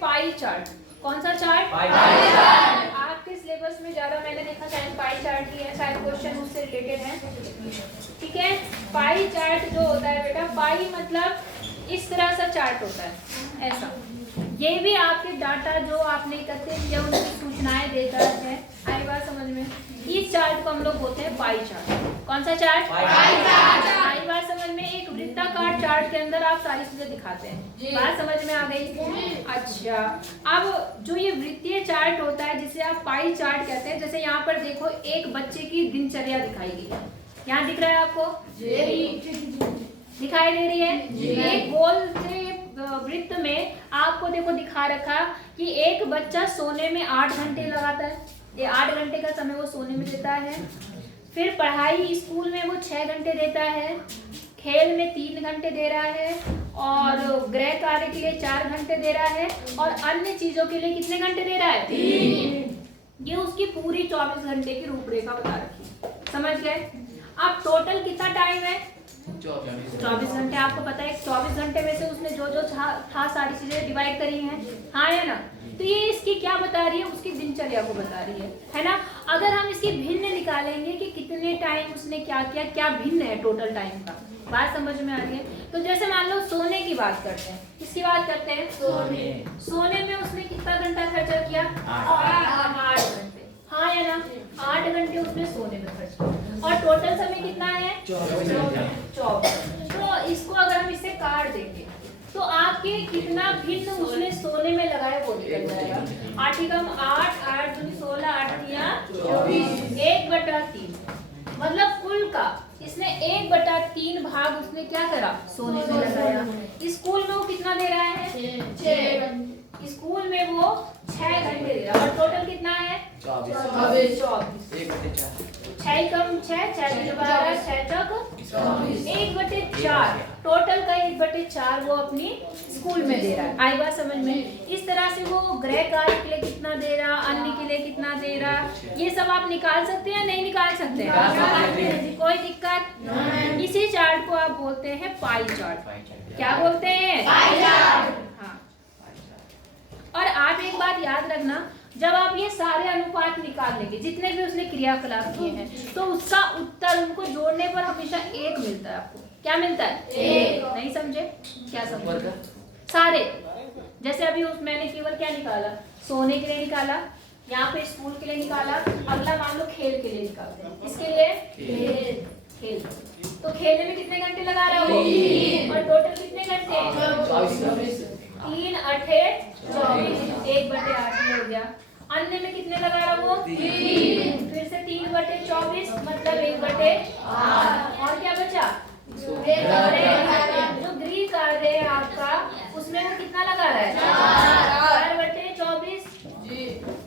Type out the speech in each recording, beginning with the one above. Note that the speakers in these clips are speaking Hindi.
Pie chart. कौन सा चार्ट? Pie chart. आपके सिलेबस में ज्यादा मैंने देखा शायद पाई चार्ट ही है, शायद क्वेश्चन उससे रिलेटेड है। ठीक है, पाई चार्ट जो होता है बेटा, पाई मतलब इस तरह सा चार्ट होता है, ऐसा। ये भी आपके डाटा जो आपने एकत्रित किया उनकी सूचनाएं देता है। आई बात समझ में? इस चार्ट को हम लोग बोलते हैं पाई चार्ट। कौन सा चार्ट? Pie chart. आई बात समझ में? एक वृत्ताकार चार्ट के अंदर आप सारी चीजें दिखाते हैं। बात समझ में आ गई? अच्छा, अब जो ये वृत्तीय चार्ट होता है जिसे आप पाई चार्ट कहते हैं, जैसे यहाँ पर देखो एक बच्चे की दिनचर्या दिखाई गई है। यहाँ दिख रहा है आपको? दिखाई दे रही है? एक गोल से वृत्त में आपको देखो दिखा रखा कि एक बच्चा सोने में 8 घंटे लगाता है, ये 8 घंटे का समय वो सोने में देता है। फिर पढ़ाई स्कूल में वो 6 घंटे देता है, खेल में 3 घंटे दे रहा है, और गृह कार्य के लिए 4 घंटे दे रहा है, और अन्य चीजों के लिए कितने घंटे दे रहा है? 3। ये उसकी पूरी 24 घंटे की रूपरेखा बता रखी। समझ गए? अब टोटल कितना टाइम है? 24 घंटे। आपको पता है 24 घंटे में से उसने जो जो था सारी चीजें डिवाइड करी हैं, हाँ है ना? तो ये इसकी क्या बता रही है? उसकी दिनचर्या को बता रही है ना? अगर हम इसकी भिन्न निकालेंगे कि कितने टाइम उसने क्या किया, क्या भिन्न है टोटल टाइम का, बात समझ में आ रही है? तो जैसे मान लो सोने की बात करते हैं, किसकी बात करते हैं? सोने में उसने कितना घंटा खर्चा किया? 8 घंटे, हाँ या ना? 8 घंटे उसने सोने में खर्च किया, और टोटल समय कितना है? 24। तो इसको अगर हम इससे काट देंगे तो आपके कितना भिन्न उसने सोने में लगाया वो निकल जाएगा। 8 एकम 8, 8 दूनी 16, 8 तिया 24, 1/3। मतलब कुल का इसने 1/3 भाग उसने क्या करा? सोने में लगाया। स्कूल में वो कितना दे रहा है? 6। स्कूल में वो 6 घंटे दे रहा है, और टोटल कितना है? 24। 6 कम 6, 6 12, 6 तक 1/4। टोटल का 1/4 वो अपनी स्कूल में दे रहा है। आई बात समझ में? इस तरह से वो गृह कार्य के लिए कितना दे रहा, अन्य के लिए कितना दे रहा, ये सब आप निकाल सकते हैं, नहीं निकाल सकते हैं? कोई दिक्कत? इसी चार्ट को आप बोलते हैं पाई चार्ट। क्या बोलते हैं? Pie chart. हाँ, और आप एक बात याद रखना, जब आप ये सारे अनुपात निकाल लेंगे जितने भी उसने क्रियाकलाप किए हैं, तो उसका उत्तर उनको जोड़ने पर हमेशा 1 मिलता है। आपको क्या मिलता है? 1। नहीं समझे? क्या समझे? सारे, जैसे अभी मैंने केवल क्या निकाला? सोने के लिए निकाला, यहाँ पे स्कूल के लिए निकाला, अगला मान लो खेल के लिए निकालते हैं। इसके लिए खेल, तो खेलने में कितने घंटे लगा रहा हो? 3। और टोटल कितने घंटे? 24। 3 8 24, 1/8 हो गया। अन्य में कितने लगा रहा हो? 3। फिर से 3/24 मतलब 1/8। और क्या बचा? जो गृह कार्य है आपका, उसमें वो कितना लगा रहा है? 4/24,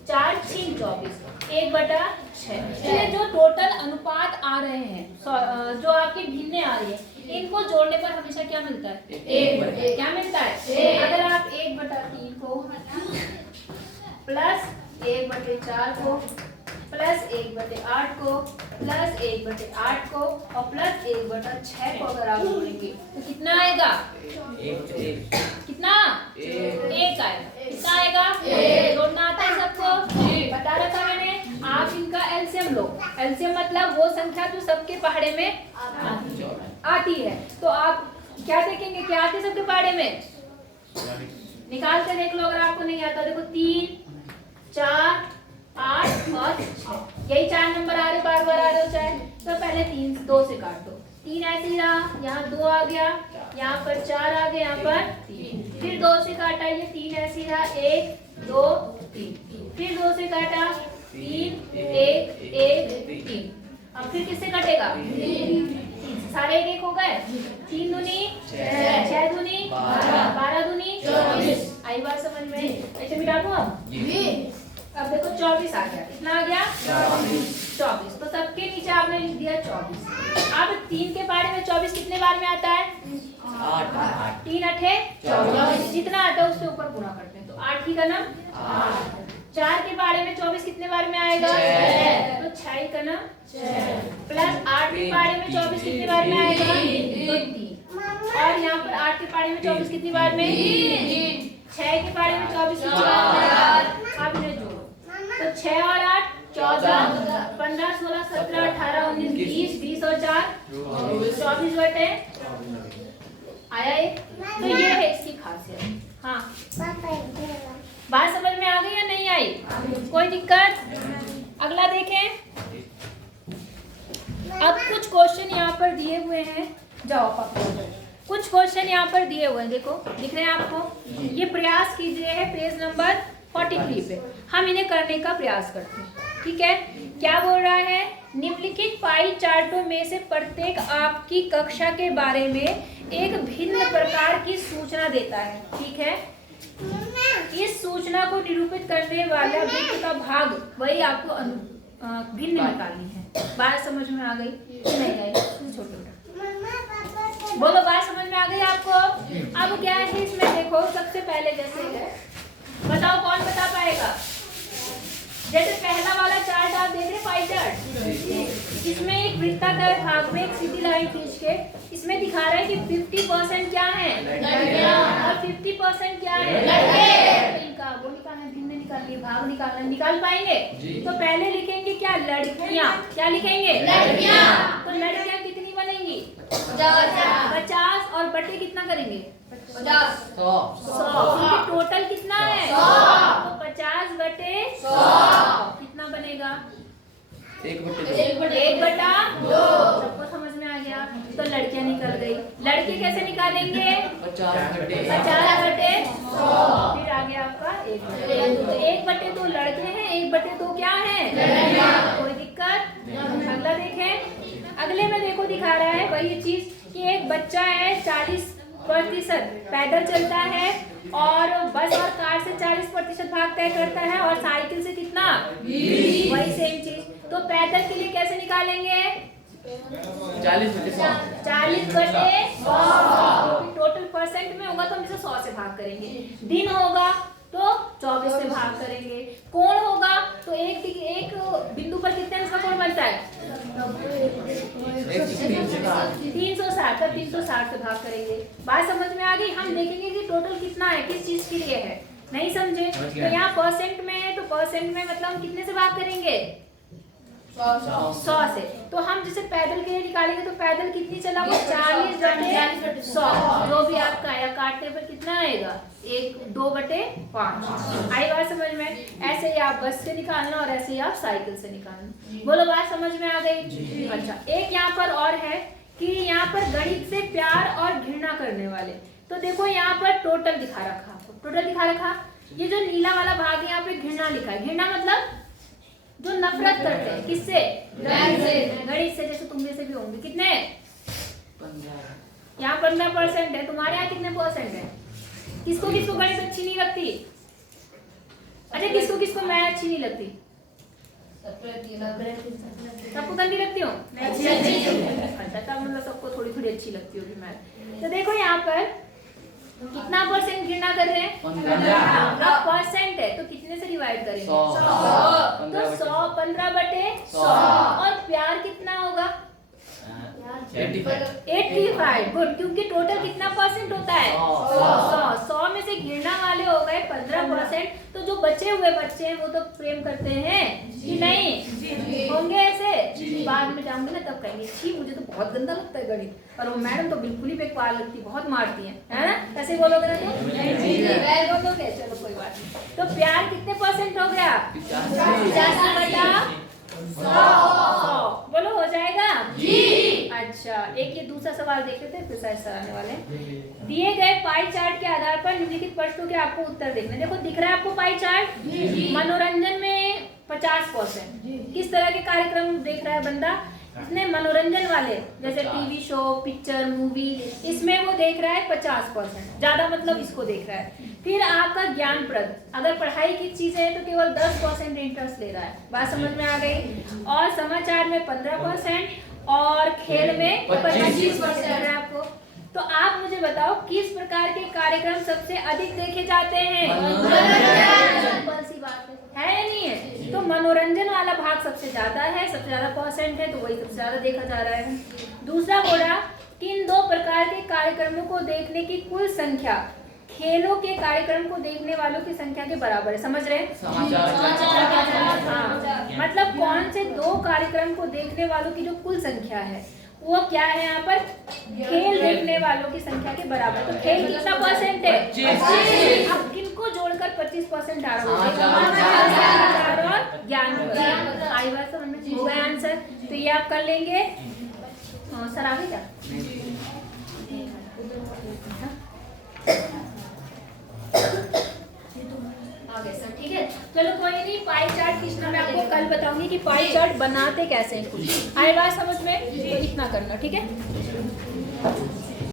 4 6 24, 1/6। ये जो टोटल अनुपात आ रहे हैं, जो आपके भिन्न आ रही है, इनको जोड़ने पर हमेशा क्या मिलता है? 1/, क्या मिलता है? अगर आप 1/3 को प्लस 1/4 को प्लस 1/8 को प्लस 1/8 को और प्लस 1/6 को अगर आप जोड़ेंगे तो कितना आएगा? 1 कितना? 1 आएगा। कितना आएगा? जोड़ना आता है सबको? बता रखा मैंने। आप इनका एलसीएम लो। एलसीएम मतलब वो संख्या जो सबके पहाड़े में आती है। तो आप क्या देखेंगे, क्या आती है सबके पहाड़े में? निकाल के देख लो अगर आपको नहीं आता। देखो 3 4 8 और 6, यही 4 नंबर आ रहे, बार बार आ रहे हो चाहे, तो पहले 3 2 से काट दो। 3 ऐसे ही रहा, यहाँ 2 आ गया, यहाँ पर 4 आ गया, यहाँ पर 3। फिर 2 से काटा, ये 3 ऐसे ही रहा, 1 2 3। फिर 2 से काटा, 3 1 1 3। अब फिर किससे कटेगा? 3 सारे 1 हो गए। 3 दूनी 6 दूनी 12 दूनी 24। आई बात समझ में? ऐसे मिटा दूं अब देखो 24 आ गया। कितना आ गया? 24। तो सबके नीचे आपने लिख दिया 24। अब 3 के बारे में 24 कितने बार में आता है? 8। 3 8 24, जितना आता है उसके ऊपर गुणा करते हैं, तो 8 ही का नाम 8। 4 के बारे में 24 कितने बार में आएगा? 6। तो 6 का नाम 6। प्लस 8 के बारे में 24 कितने बार में आएगा? तो 3। और यहाँ पर 8 के बारे में 24 कितनी बार में? 6 के बारे में 24 24 आप इन्हें जोड़ो तो 6 और 8 14, 15 16 17 18 19 20 20 और 4 24 बटे आया एक। तो ये है इसकी खासियत। हाँ बात समझ में आ गई या नहीं आई? कोई दिक्कत? अगला देखें। अब कुछ क्वेश्चन यहाँ पर दिए हुए हैं, जाओ पापा। कुछ क्वेश्चन यहाँ पर दिए हुए हैं, देखो दिख रहे हैं आपको। ये प्रयास कीजिए है पेज नंबर 43 पे, हम इन्हें करने का प्रयास करते हैं। ठीक है, क्या बोल रहा है? निम्नलिखित पाई चार्टों में से प्रत्येक आपकी कक्षा के बारे में एक भिन्न प्रकार की सूचना देता है। ठीक है, इस सूचना को निरूपित करने वाला वृत्त का भाग वही आपको भिन्न निकालनी है। बात समझ में आ गई? नहीं आई? छोटा बोलो, बात समझ में आ गई आपको? अब क्या है इसमें, देखो सबसे पहले जैसे है, बताओ कौन बता पाएगा? जैसे पहला वाला चार्ट आप देख रहे हैं, पाई चार्ट, इसमें एक वृत्ताकार भाग में एक सीधी लाइन खींच के इसमें दिखा रहा है कि 50% क्या है और 50% क्या है इनका। वो निकालना, भिन्न निकालनी, भाग निकालना, निकाल पाएंगे? तो पहले लिखेंगे क्या? लड़कियां। क्या लिखेंगे? लड़कियां। तो लड़कियां कितनी बनेंगी? 50 और बटे कितना करेंगे? 100। टोटल कितना है? 100। तो 50 बटे 100 कितना बनेगा? 1/2। सबको समझ में आ गया? तो लड़कियां निकल गई। लड़के कैसे निकालेंगे? 50 बटे 100। फिर आ गया आपका 1/2। 1/2 लड़के हैं, 1/2 क्या है? कोई दिक्कत? अगला देखें। अगले में देखो दिखा रहा है वही चीज कि एक बच्चा है 40% पैदल चलता है और बस और कार से 40% भाग तय करता है और साइकिल से कितना? 20। वही सेम चीज। तो पैदल के लिए कैसे निकालेंगे? 40 बटे 100। टोटल परसेंट में होगा तो हम इसे 100 से भाग करेंगे। दिन होगा तो 24 से भाग करेंगे। कोण होगा तो एक बिंदु पर कितने अंश का कोण बनता है? 360 का 360 से भाग करेंगे। बात समझ में आ गई? हम देखेंगे कि टोटल कितना है, किस चीज के लिए है। नहीं समझे? तो यहाँ परसेंट में है, तो परसेंट में मतलब हम कितने से भाग करेंगे? 100 से। तो हम जैसे पैदल के लिए निकालेंगे तो पैदल कितनी चला? वो 40 बटे 100 जो भी आपका आया। काटने पर कितना आएगा? 2 बटे 5। आई बात समझ में? ऐसे ही आप बस से निकालना और ऐसे ही आप साइकिल से निकालना। बोलो, बात समझ में आ गई? अच्छा, एक यहाँ पर और है कि यहाँ पर गणित से प्यार और घृणा करने वाले। तो देखो यहाँ पर टोटल दिखा रखा, आपको टोटल दिखा रखा। ये जो नीला वाला भाग है यहाँ पे घृणा लिखा है। घृणा मतलब जो नफरत करते हैं, किससे? गणित से। जैसे तुम में से भी होंगे। कितने? यहाँ 15% है। तुम्हारे यहाँ कितने % है? किसको किसको गणित अच्छी नहीं लगती? अच्छा, किसको किसको मैथ अच्छी नहीं लगती? सबको गंदी लगती हो? अच्छा, मतलब सबको थोड़ी थोड़ी अच्छी लगती होगी मैथ। तो देखो यहाँ पर कितना % घृणा कर रहे हैं? 15। अब परसेंट है तो कितने से डिवाइड करेंगे? 100। तो 100 15 बटे 100। और प्यार कितना होगा? 85। गुड, क्योंकि टोटल कितना % होता है? 100 में से घृणा वाले हो गए 15%। तो जो बचे हुए बच्चे हैं वो तो प्रेम करते हैं कि नहीं? होंगे ऐसे? बाद में जाऊंगे ना तब कहेंगे छी मुझे तो बहुत गंदा लगता है गणित, और वो मैडम तो बिल्कुल ही बेकार लगती, बहुत मारती है ना? ऐसे बोलोगे ना? तो बोलोगे? चलो कोई बात नहीं। तो प्यार कितने % हो गया? 50/100। बोलो, हो जाएगा? जी। अच्छा, एक ये दूसरा सवाल देख लेते हैं, फिर साइज आने वाले। दिए गए पाई चार्ट के आधार पर निम्नलिखित प्रश्नों के आपको उत्तर देखने। देखो दिख रहा है आपको पाई चार्ट? मनोरंजन में 50%। किस तरह के कार्यक्रम देख रहा है बंदा? इसने मनोरंजन वाले जैसे टीवी शो, पिक्चर, मूवी, इसमें वो देख रहा है 50%। ज्यादा मतलब इसको देख रहा है। फिर आपका ज्ञानप्रद, अगर पढ़ाई की चीजें हैं तो केवल 10% इंटरेस्ट ले रहा है। बात समझ में आ गई? और समाचार में 15% और खेल में 25% है आपको। तो आप मुझे बताओ किस प्रकार के कार्यक्रम सबसे अधिक देखे जाते हैं? सिंपल सी बात है या नहीं है? तो मनोरंजन वाला भाग सबसे ज्यादा है, सबसे ज्यादा % है, तो वही सबसे ज्यादा देखा जा रहा है। दूसरा बोला कि इन 2 प्रकार के कार्यक्रमों को देखने की कुल संख्या खेलों के कार्यक्रम को देखने वालों की संख्या के बराबर है। समझ रहे हैं? हाँ, मतलब कौन से दो कार्यक्रम को देखने वालों की जो कुल संख्या है वो क्या है यहाँ पर? खेल देखने वालों की संख्या के बराबर। तो खेल कितना परसेंट है? 25। अब किनको जोड़कर 25% आ रहा है? और ज्ञान। आई बात समझ में? हो गया आंसर? तो ये आप कर लेंगे। सर आगे क्या आगे सर? ठीक है, चलो कोई नहीं। पाई चार्ट खींचना मैं आपको कल बताऊंगी कि पाई चार्ट बनाते कैसे हैं। कुछ आई बात समझ में? तो इतना करना, ठीक है।